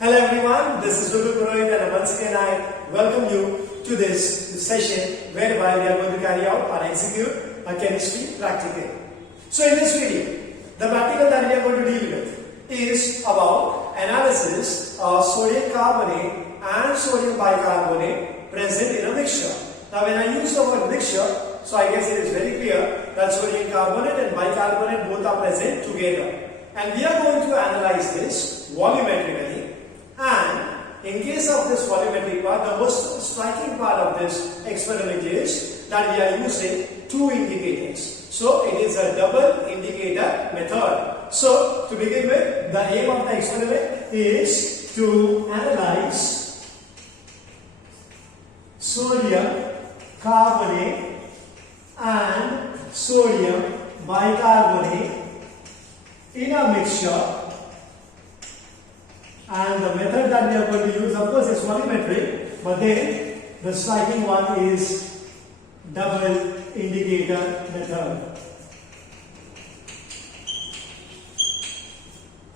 Hello everyone, this is and once again I welcome you to this session whereby we are going to carry out or execute a chemistry practical. So in this video, the practical that we are going to deal with is about analysis of sodium carbonate and sodium bicarbonate present in a mixture. Now when I use the word mixture, so I guess it is very clear that sodium carbonate and bicarbonate both are present together. And we are going to analyze this volumetrically. And in case of this volumetric part, the most striking part of this experiment is that we are using two indicators. So it is a double indicator method. So to begin with, the aim of the experiment is to analyze sodium carbonate and sodium bicarbonate in a mixture. And the method that we are going to use, of course, is volumetric, but then the striking one is double indicator method.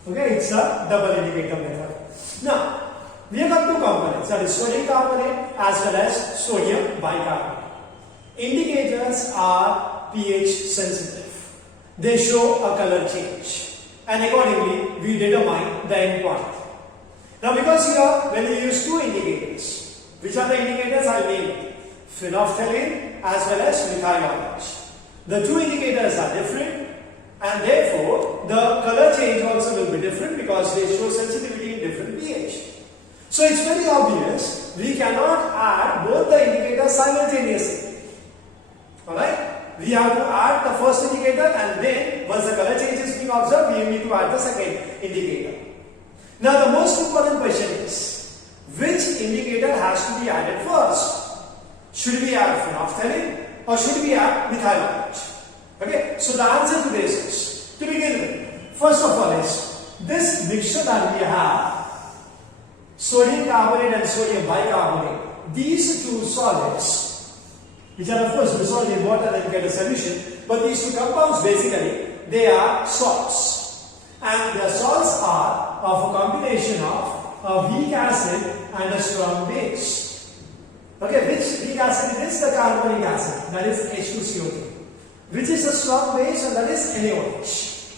Okay, it's a double indicator method. Now, we have got two components, that is sodium carbonate as well as sodium bicarbonate. Indicators are pH sensitive. They show a color change, and accordingly we determine the endpoint. Now because here when we use two indicators, which are the indicators I named? Phenolphthalein as well as methyl orange. The two indicators are different and therefore the color change also will be different because they show sensitivity in different pH. So it's very obvious we cannot add both the indicators simultaneously. Alright? We have to add the first indicator and then once the color change is being observed, we need to add the second indicator. Now the most important question is, which indicator has to be added first? Should we add phenolphthalein or should we add methyl orange? Okay, so the answer to this is, to begin with, first of all is, this mixture that we have, sodium carbonate and sodium bicarbonate, these two solids, which are of course dissolved in water and get a solution, but these two compounds basically, they are salts. And the salts are of a combination of a weak acid and a strong base. Okay, which weak acid it is? The carbonic acid, that is Na2CO3. Which is a strong base, and that is NaOH.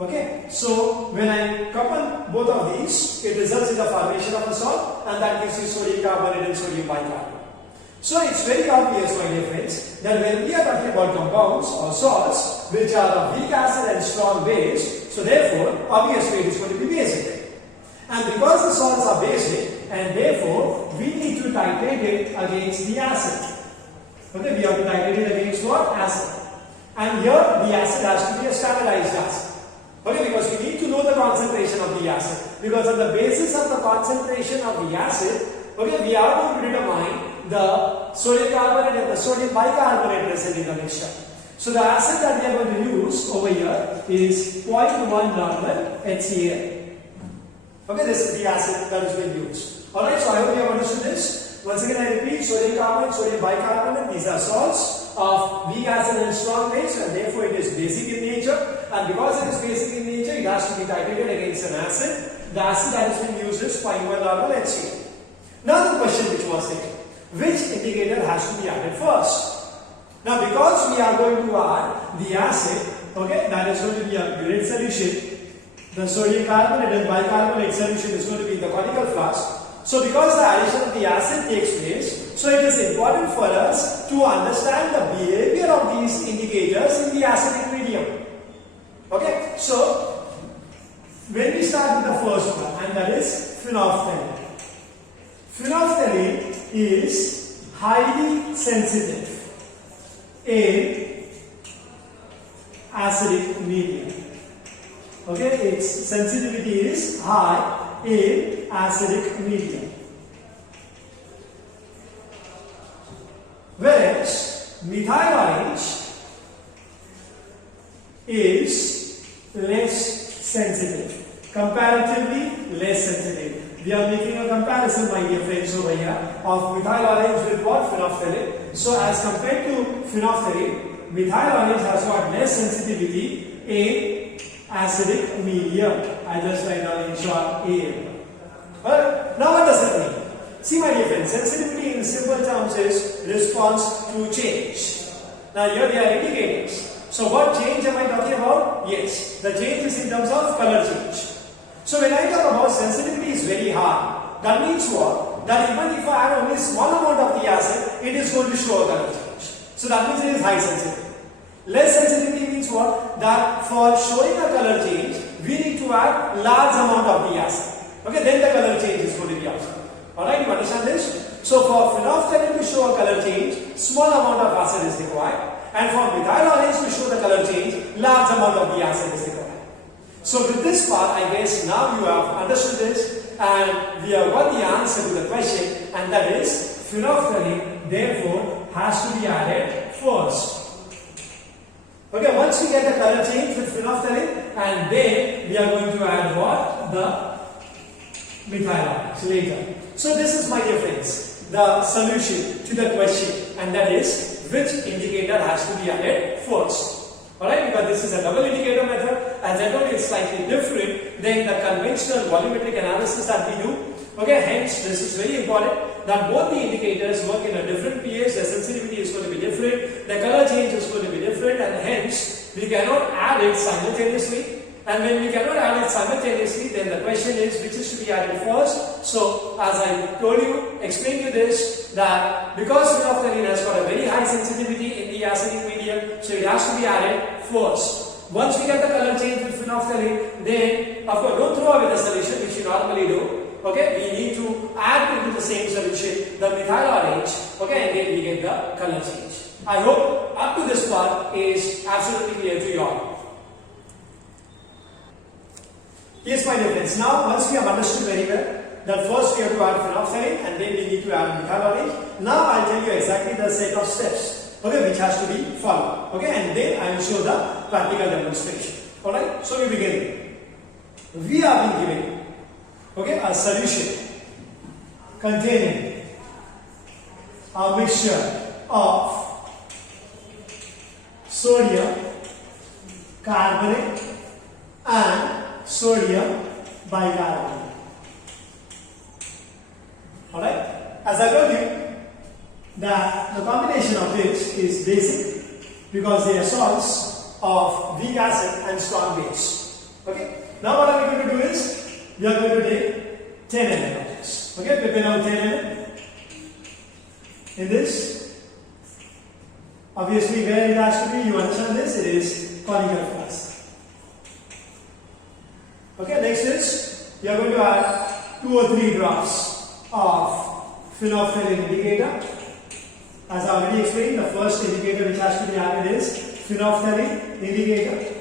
Okay, so when I couple both of these, it results in the formation of a salt, and that gives you sodium carbonate and sodium bicarbonate. So it's very obvious, my dear friends, that when we are talking about compounds or salts which are of weak acid and strong base, so therefore obviously it is going to be basic. And because the salts are basic, and therefore we need to titrate it against the acid. Okay, we have to titrate it against what? Acid. And here the acid has to be a standardized acid. Okay, because we need to know the concentration of the acid. Because on the basis of the concentration of the acid, okay, we are going to determine the sodium carbonate and the sodium bicarbonate present in the mixture. So the acid that we are going to use over here is 0.1 normal HCl. Okay, this is the acid that is being used. Alright, so I hope you have understood this. Once again I repeat, sodium carbonate, sodium bicarbonate, these are salts of weak acid and strong base, and therefore it is basic in nature. And because it is basic in nature, it has to be titrated against an acid. The acid that is being used is 0.1 normal HCl. Now the question which was there, which indicator has to be added first? Now because we are going to add the acid, okay, that is going to be a grid solution. The sodium carbonate and bicarbonate solution is going to be in the conical flask. So because the addition of the acid takes place, so it is important for us to understand the behavior of these indicators in the acidic medium. Okay, so when we start with the first one, and that is phenolphthalein. Phenolphthalein is highly sensitive in acidic medium. Okay, its sensitivity is high in acidic medium. Whereas methyl orange is less sensitive, comparatively less sensitive. We are making a comparison, my dear friends, over here of methyl orange with what? Phenolphthalein. So as compared to phenolphthalein, methyl orange has got less sensitivity in acidic medium. I just write down in short A. Alright, now what does it mean? See my dear friends, sensitivity in simple terms is response to change. Now here they are indicators. So what change am I talking about? Yes, the change is in terms of color change. So when I talk about sensitivity is very high, that means what? That even if I add only small amount of the acid, it is going to show a color change. So that means it is high sensitivity. Less sensitivity means what? That for showing a color change, we need to add large amount of the acid. Okay, then the color change is going to be observed. Alright, you understand this? So for phenolphthalein to show a color change, small amount of acid is required. And for methyl orange to show the color change, large amount of the acid is required. So with this part, I guess now you have understood this and we have got the answer to the question, and that is phenolphthalein therefore has to be added first. Okay, once we get the color change with phenolphthalein, and then we are going to add what? The methyl orange later. So this is, my dear friends, the solution to the question, and that is which indicator has to be added first. Alright, because this is a double indicator method, as I told you, it's slightly different than the conventional volumetric analysis that we do. Okay, hence this is very important that both the indicators work in a different pH, the sensitivity is going to be different, the color change is going to be different, and hence we cannot add it simultaneously. And when we cannot add it simultaneously, then the question is which is to be added first. So as I told you, explained you this, that because phenolphthalein has got a very high sensitivity in the acidic medium, so it has to be added first. Once we get the color change with phenolphthalein, then of course don't throw away the solution which you normally do. Okay, we need to add into the same solution the methyl orange, okay, and then we get the color change. I hope up to this part is absolutely clear to you all. Yes, my dear friends, now once we have understood very well that first we have to add phenolphthalein and then we need to add methyl orange, now I'll tell you exactly the set of steps, okay, which has to be followed, okay, and then I will show the practical demonstration. Alright, so we begin. We have been given, okay, a solution containing a mixture of sodium carbonate and sodium bicarbonate. Alright, as I told you that the combination of this is basic because they are salts of weak acid and strong base. Okay, now what are we going to do is we are going to take 10 ml of this. Okay, prepare now 10 ml in this. Obviously, where it has to be, you understand this, it is conical flask. Okay, next is we are going to add 2 or 3 drops of phenolphthalein indicator. As I already explained, the first indicator which has to be added is phenolphthalein indicator.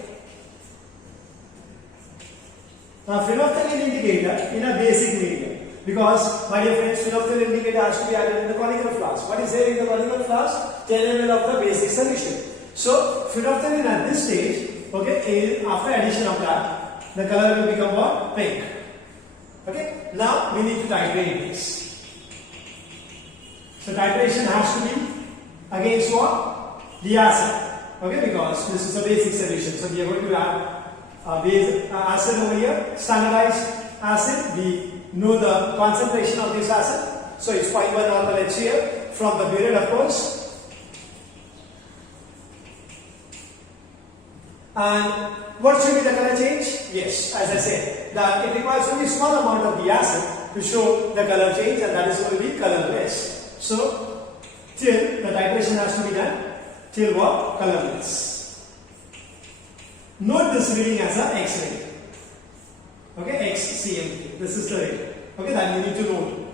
Now, phenolphthalein indicator in a basic medium, because my dear friends, phenolphthalein indicator has to be added in the conical flask. What is there in the conical flask? 10 ml of the basic solution. So, phenolphthalein at this stage, okay, after addition of that, the color will become what? Pink. Okay, now we need to titrate this. So titration has to be against what? The acid. Okay, because this is a basic solution. So we are going to add a base acid over here, standardized acid. We know the concentration of this acid. So it's 0.1 normal HCl from the period, of course. And what should be the color change? Yes, as I said, that it requires only small amount of the acid to show the color change, and that is going to be colorless. So, till the titration has to be done, till what? Colorless. Note this reading as a X ray. Okay, XCM. This is the reading. Okay, that you need to note.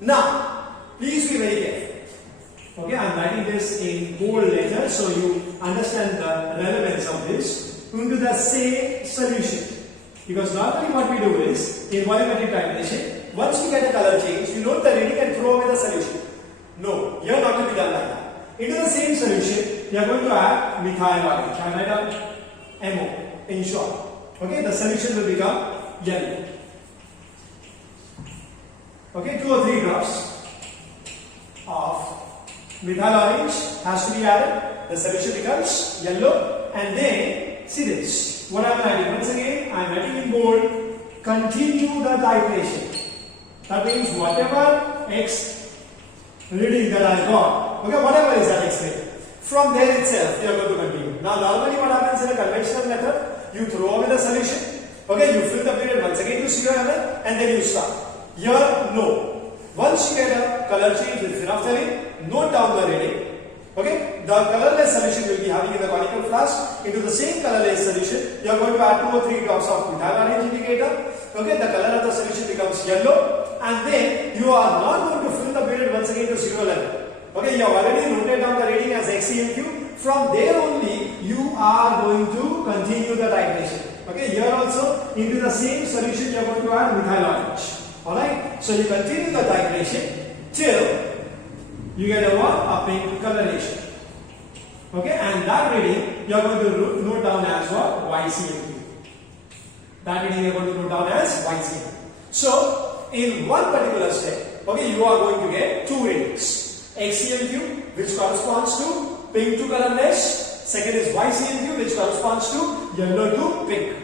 Now, please be very careful. Okay, I am writing this in bold letters so you understand the relevance of this into the same solution. Because normally what we do is, in volumetric titration, once we get a color change, you note the reading and throw away the solution. No, you are not to be done like that. Into the same solution, you are going to add methyl orange. I write down MO in short. Okay, the solution will become yellow. Okay, 2 or 3 drops of methyl orange has to be added. The solution becomes yellow, and then see this. What I am writing? Once again, I am writing in bold. Continue the titration. That means whatever X reading that I got, okay, whatever is that X reading, from there itself you are going to continue. Now normally what happens in a conventional method, you throw away the solution, okay, you fill the period once again to 0 ml and then you start. Here, no. Once you get a color change with phenolphthalein, note down the reading. Okay, the colorless solution will be having in the conical flask. Into the same colorless solution, you are going to add 2 or 3 drops of methyl orange indicator. Okay, the color of the solution becomes yellow, and then you are not going to fill the period once again to 0 level. Okay, you have already noted down the reading as XCMQ. From there only, you are going to continue the titration. Okay, here also into the same solution you are going to add methyl orange. Alright, so you continue the titration till you get a pink coloration. Okay, and that reading you are going to note down as what? YCMQ. That reading you are going to note down as YCMQ. So, in one particular step, okay, you are going to get 2 readings. XCMQ, which corresponds to pink to colorless. Second is YCMQ, which corresponds to yellow to pink.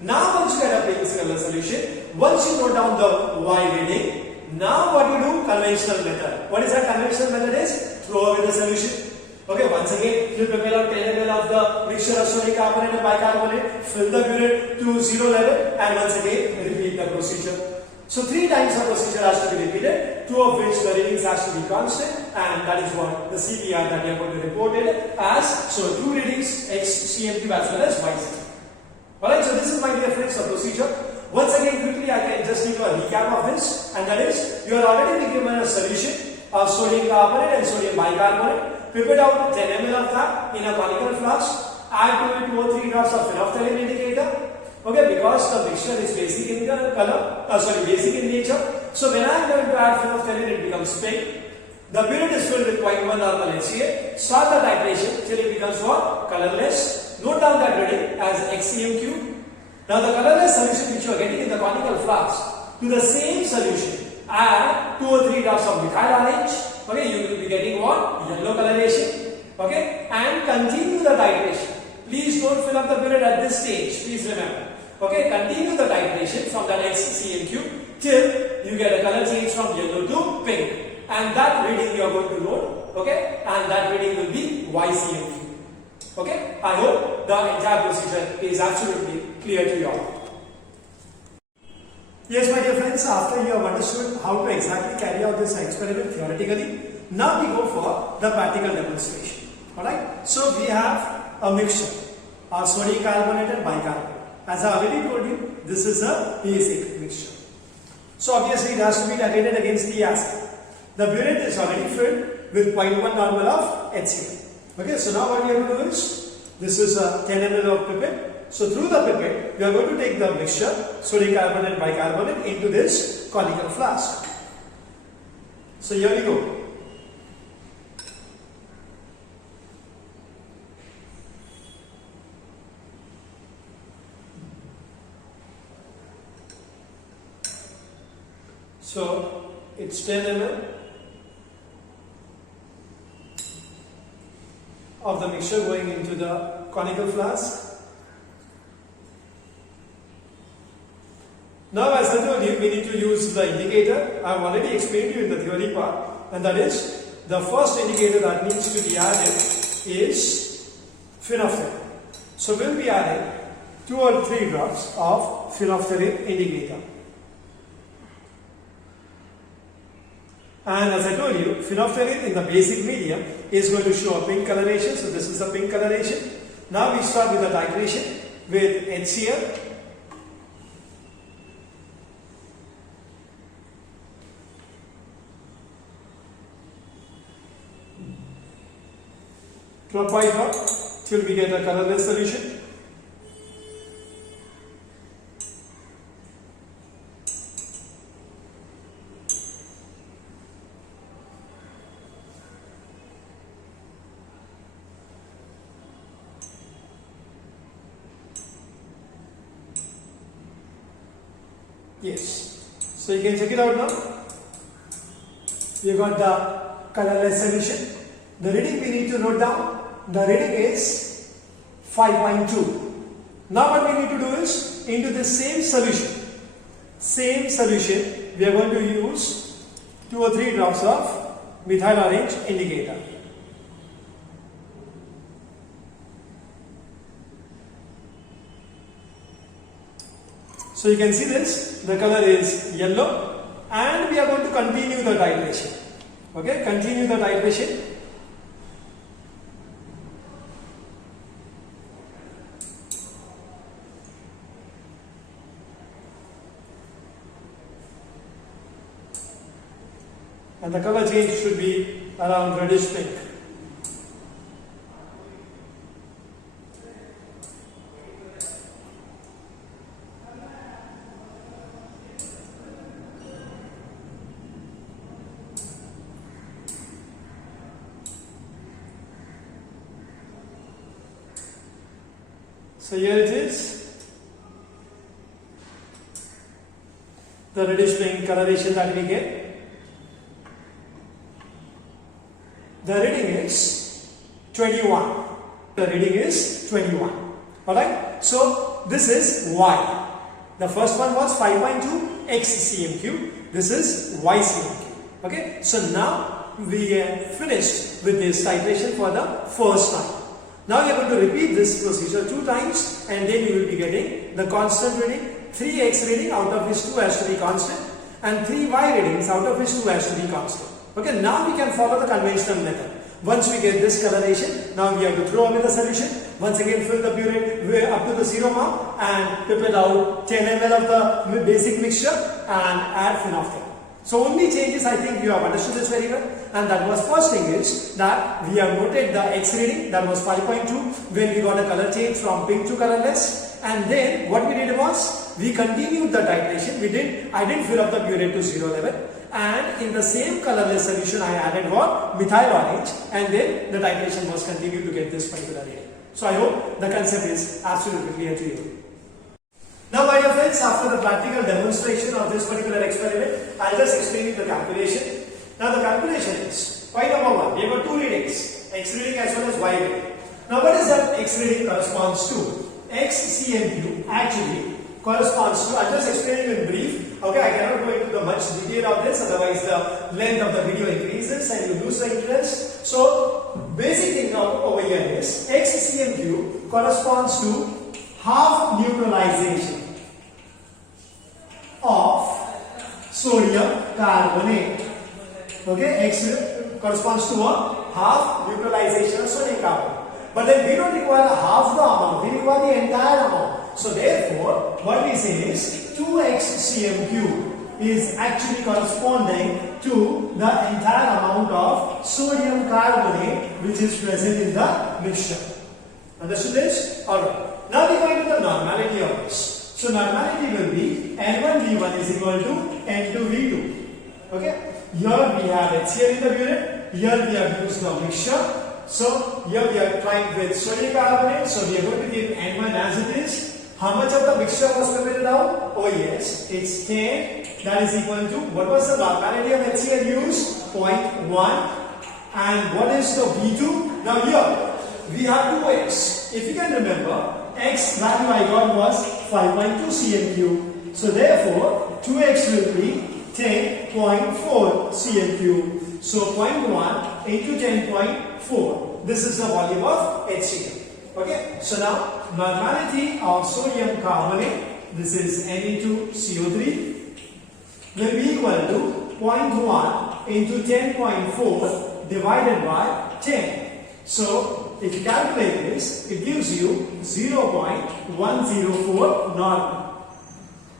Now once you get a pink color solution, once you note down the Y reading, now what you do? Conventional method. What is that conventional method is? Throw away the solution. Okay, once again, you prepare a 10 ml of the mixture of sodium carbonate and bicarbonate, fill the burette to 0 level, and once again repeat the procedure. So 3 times the procedure has to be repeated, 2 of which the readings has to be constant, and that is what the CPR that we are going to report it as. So 2 readings, XCMQ as well as YCMQ. Alright, so this is my dear friends the procedure. Once again quickly I can just give you a recap of this, and that is you are already given a solution of sodium carbonate and sodium bicarbonate. Prepare out 10 ml of that in a conical flask. Add to it 2 or 3 drops of phenolphthalein indicator. Okay, because the mixture is basic in color, basic in nature. So when I am going to add phenolphthalein, it becomes pink. The period is filled with 0.1 normal HCl. Start the titration till it becomes what? Colorless. Note down that reading as XCMQ. Now the colorless solution which you are getting in the conical flask, to the same solution add 2 or 3 drops of methyl orange. Okay, you will be getting what? Yellow coloration. Okay, and continue the titration. Please don't fill up the period at this stage. Please remember. Okay, continue the titration from that XCMQ till you get a color change from yellow to pink, and that reading you are going to note. Okay, and that reading will be YCMQ. Okay, I hope the entire procedure is absolutely clear to you all. Yes, my dear friends, after you have understood how to exactly carry out this experiment theoretically, now we go for the practical demonstration. Alright, so we have a mixture of sodium carbonate and bicarbonate. As I already told you, this is a basic mixture. So obviously it has to be titrated against the acid. The burette is already filled with 0.1 normal of HCl. Okay, so now what we have to do is, this is a 10 ml of pipette. So through the pipette, we are going to take the mixture, sodium carbonate and bicarbonate, into this conical flask. So here we go. So it's 10 ml of the mixture going into the conical flask. Now as I told you, we need to use the indicator. I have already explained to you in the theory part, and that is the first indicator that needs to be added is phenolphthalein. So we'll be adding 2 or 3 drops of phenolphthalein indicator. And as I told you, phenolphthalein in the basic medium is going to show a pink coloration. So this is a pink coloration. Now we start with the titration with HCl. Drop by drop till we get a colorless solution. Yes. So you can check it out now. We got the colorless solution. The reading we need to note down. The reading is 5.2. Now what we need to do is, into the same solution, same solution, we are going to use 2 or 3 drops of methyl orange indicator. So you can see this, the color is yellow, and we are going to continue the titration. Okay, continue the titration. And the color change should be around reddish pink. So here it is, the reddish pink coloration that we get. The reading is 21. The reading is 21. Alright, so this is Y. The first one was 5.2 XCM3. This is YCM3. Okay, so now we are finished with this titration for the first time. Now we are going to repeat this procedure 2 times, and then you will be getting the constant reading, 3X reading out of which 2 has to be constant, and 3Y readings out of which 2 has to be constant. Okay, now we can follow the conventional method. Once we get this coloration, now we have to throw away the solution. Once again, fill the burette up to the 0 mark and pipette out 10 ml of the basic mixture and add phenolphthalein. So only changes, I think you have understood this very well, and that was first thing is that we have noted the X reading, that was 5.2 when we got a color change from pink to colorless, and then what we did was we continued the titration. I didn't fill up the burette to 0 level, and in the same colorless solution I added what? Methyl orange, and then the titration was continued to get this particular reading. So I hope the concept is absolutely clear to you. Now my dear friends, after the practical demonstration of this particular experiment, I'll just explain you the calculation. Now the calculation is, point number 1, we have got 2 readings, X reading as well as Y reading. Now what is that X reading corresponds to? XCM3 actually corresponds to, I'll just explain you in brief. Okay, I cannot go into the much detail of this, otherwise the length of the video increases and you lose the interest. So basic thing over here is XCM3 corresponds to half neutralization of sodium carbonate. Okay, X corresponds to a half neutralization of sodium carbonate. But then we don't require half the amount, we require the entire amount. So therefore, what we say is 2xCm3 is actually corresponding to the entire amount of sodium carbonate which is present in the mixture. Understood this? Alright. Now we go into the normality of this. So normality will be N1V1 is equal to N2V2. Okay? Here we have HCl in the burette. Here we have used the mixture. So here we are trying with sodium carbonate. So we are going to give N1 as it is. How much of the mixture was prepared out? Oh yes, it's 10. That is equal to, what was the normality of HCl used? 0.1. And what is the V2? Now here we have 2x. If you can remember, X value I got was 5.2 cm3. So therefore 2x will be 10.4 cm3. So 0.1 into 10.4. This is the volume of HCl. Okay. So now normality of sodium carbonate, this is Na2CO3, will be equal to 0.1 into 10.4 divided by 10. So if you calculate this, it gives you 0.104 normal.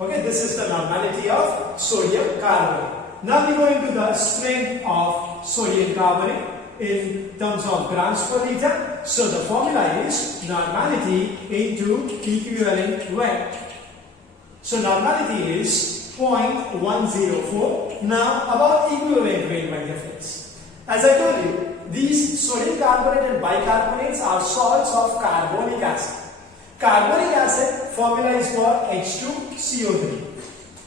Okay, this is the normality of sodium carbonate. Now we go into the strength of sodium carbonate in terms of grams per liter. So the formula is normality into equivalent weight. So normality is 0.104. Now about equivalent weight, my dear friends. As I told you, these sodium carbonate and bicarbonates are salts of carbonic acid. Carbonic acid formula is for H2CO3.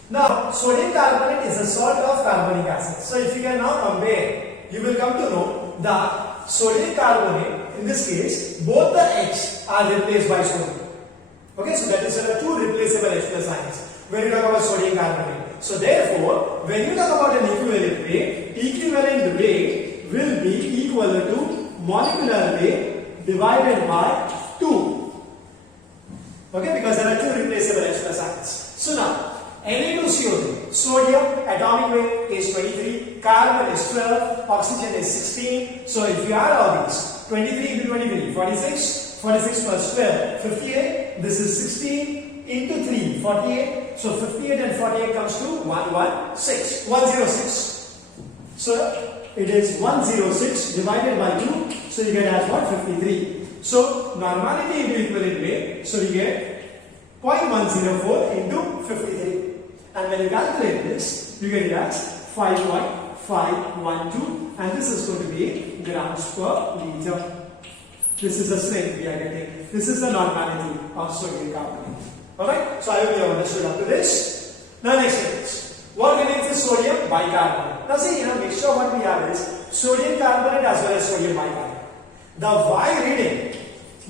Now, sodium carbonate is a salt of carbonic acid. So, if you can now compare, you will come to know that sodium carbonate, in this case, both the H are replaced by sodium. Okay, so that is two replaceable H plus ions. when you talk about sodium carbonate. So therefore, when you talk about an equivalent weight will be equal to molecular weight divided by 2. Okay, because there are two replaceable H plus ions. So now, Na2CO3, sodium atomic weight is 23, carbon is 12, oxygen is 16. So if you add all these, 23 into 23, 46, 46 plus 12, 58. This is 16 into 3, 48. So 58 and 48 comes to 106. So it is 106 divided by 2. So you get as what? 53. So normality into equivalent weight. So you get 0.104 into 53. And when you calculate this, you get it as 5.512, and this is going to be grams per liter. This is the strength we are getting. This is the normality of sodium carbonate. Alright, so I hope you have understood up to this. Now next thing is, what remains is sodium bicarbonate. Now see, mixture what we have is sodium carbonate as well as sodium bicarbonate. The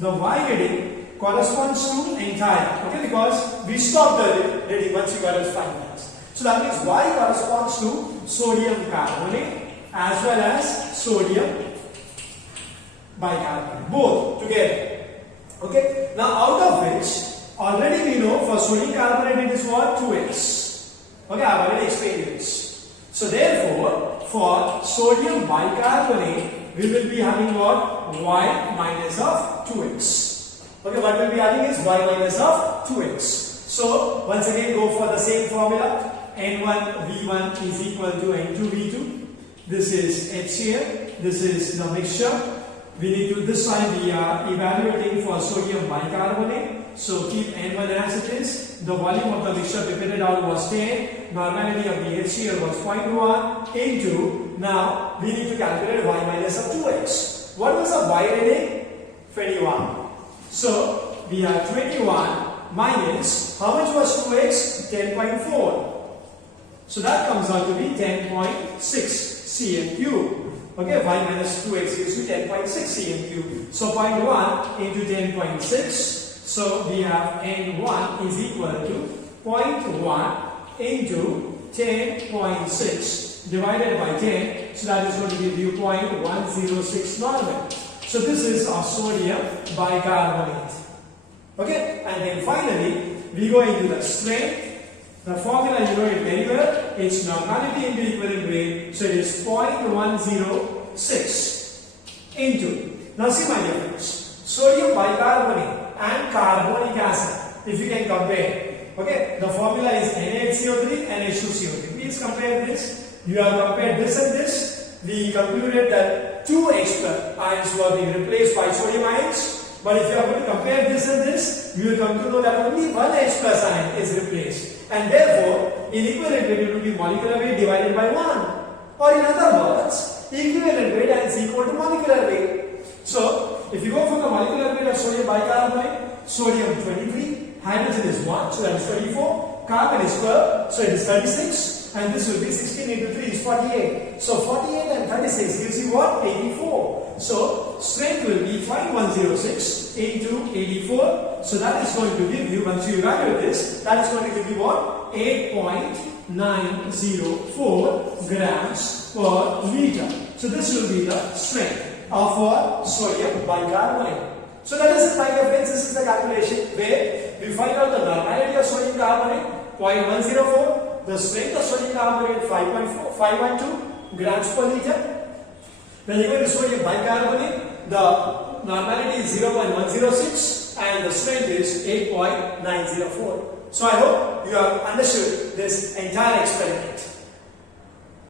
Y reading corresponds to entire, okay, because we stopped the reading once you got it finalized. So that means Y corresponds to sodium carbonate as well as sodium bicarbonate, both together. Okay, now out of which already we know for sodium carbonate it is what? 2x. Okay, I have already explained this. So therefore, for sodium bicarbonate, we will be having what? Y minus of 2x. Okay, what we'll be having is y minus of 2x. So, once again go for the same formula. N1V1 is equal to N2V2. This is HCl. This is the mixture. We need to, this time we are evaluating for sodium bicarbonate. So, keep N1 as it is. The volume of the mixture depended on was 10. Normality of the HCl was 0.1 into, now we need to calculate y minus of 2x. What was the y reading? 21. So, we have 21 minus, how much was 2x? 10.4. So, that comes out to be 10.6 cm cube. Okay, y minus 2x gives you 10.6 cm cube. So, 0.1 into 10.6. So, we have N1 is equal to 0.1 into 10.6 divided by 10. So, that is going to give you 0.106 normal. So this is our sodium bicarbonate. Okay, and then finally we go into the strength. The formula you know it very well. It's normality into equivalent weight. So it is 0.106 into. Now see my dear friends, sodium bicarbonate and carbonic acid. If you can compare, okay, the formula is Na2CO3 and NaHCO3. Please compare this. You have compared this and this. We concluded that 2 H plus ions were being replaced by sodium ions. But if you are going to compare this and this, you will come to know that only 1 H plus ion is replaced. And therefore, in equivalent weight, it will be molecular weight divided by 1. Or in other words, equivalent weight is equal to molecular weight. So, if you go for the molecular weight of sodium bicarbonate, sodium 23, hydrogen is 1, so that is 24, carbon is 12, so it is 36. And this will be 16 into 3 is 48. So 48 and 36 gives you what? 84. So strength will be 0.106 into 84. So that is going to give you, once you evaluate this, that is going to give you what? 8.904 grams per liter. So this will be the strength of our sodium bicarbonate. So that is the kind of friends, this is the calculation where we find out the normality of sodium carbonate 0.104. The strength of sodium carbonate 512 grams per liter. When you go to sodium bicarbonate, the normality is 0.106 and the strength is 8.904. So I hope you have understood this entire experiment.